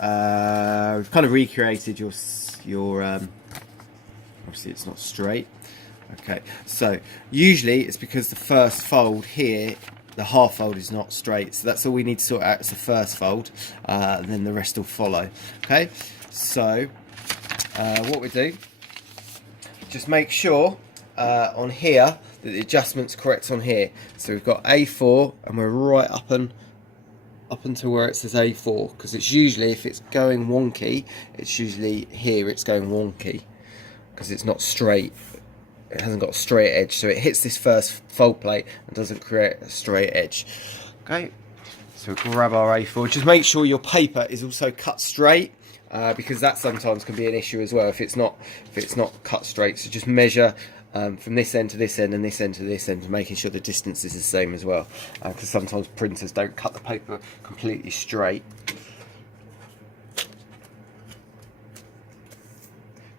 we've kind of recreated your obviously it's not straight. Okay, so usually it's because the first fold here, the half fold is not straight, so that's all we need to sort out is the first fold, and then the rest will follow. Okay, so what we do, just make sure on here that the adjustment's correct on here. So we've got A4 and we're right up until where it says A4, because it's usually, if it's going wonky, it's usually here it's going wonky because it's not straight. It hasn't got a straight edge, so it hits this first fold plate and doesn't create a straight edge. Okay, so we'll grab our A4. Just make sure your paper is also cut straight, because that sometimes can be an issue as well if it's not cut straight. So just measure from this end to this end and this end to this end, making sure the distance is the same as well, because sometimes printers don't cut the paper completely straight.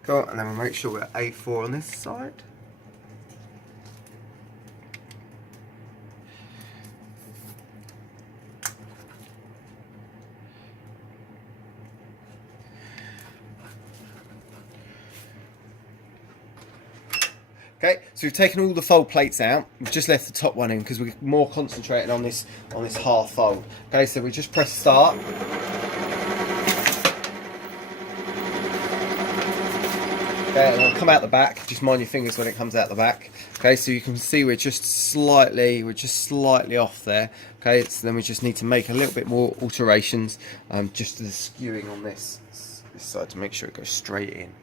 Cool, and then we'll make sure we're A4 on this side. Okay, so we've taken all the fold plates out. We've just left the top one in because we're more concentrating on this half fold. Okay, so we just press start. Okay, and it'll come out the back. Just mind your fingers when it comes out the back. Okay, so you can see we're just slightly off there. Okay, so then we just need to make a little bit more alterations, just to the skewing on this side to make sure it goes straight in.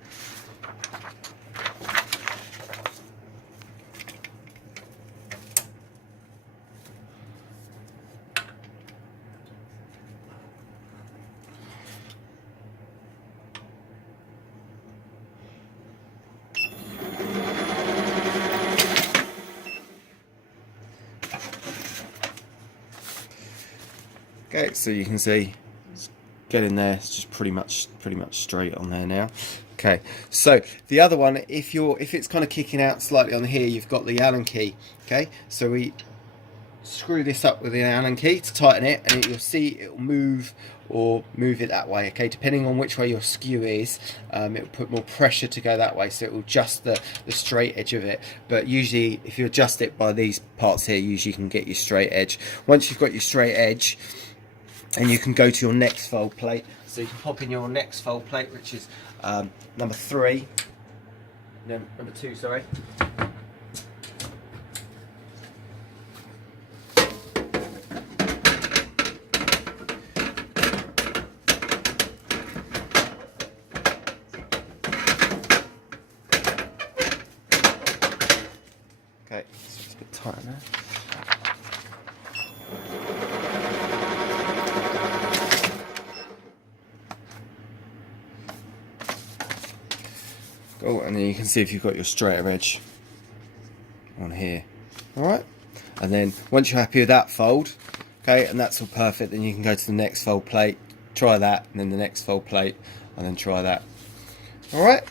Okay, so you can see it's getting there. It's just pretty much straight on there now. Okay, so the other one, if it's kind of kicking out slightly on here, you've got the Allen key. Okay, so we screw this up with the Allen key to tighten it, and you'll see it will move or move it that way. Okay, depending on which way your skew is, it will put more pressure to go that way, so it will adjust the straight edge of it. But usually, if you adjust it by these parts here, usually you can get your straight edge. Once you've got your straight edge, and you can go to your next fold plate. So you can pop in your next fold plate, which is number 3. No, number 2, sorry. Okay, so it's a bit tighter now. Cool, and then you can see if you've got your straighter edge on here. Alright, and then once you're happy with that fold, okay, and that's all perfect, then you can go to the next fold plate, try that, and then the next fold plate, and then try that. Alright.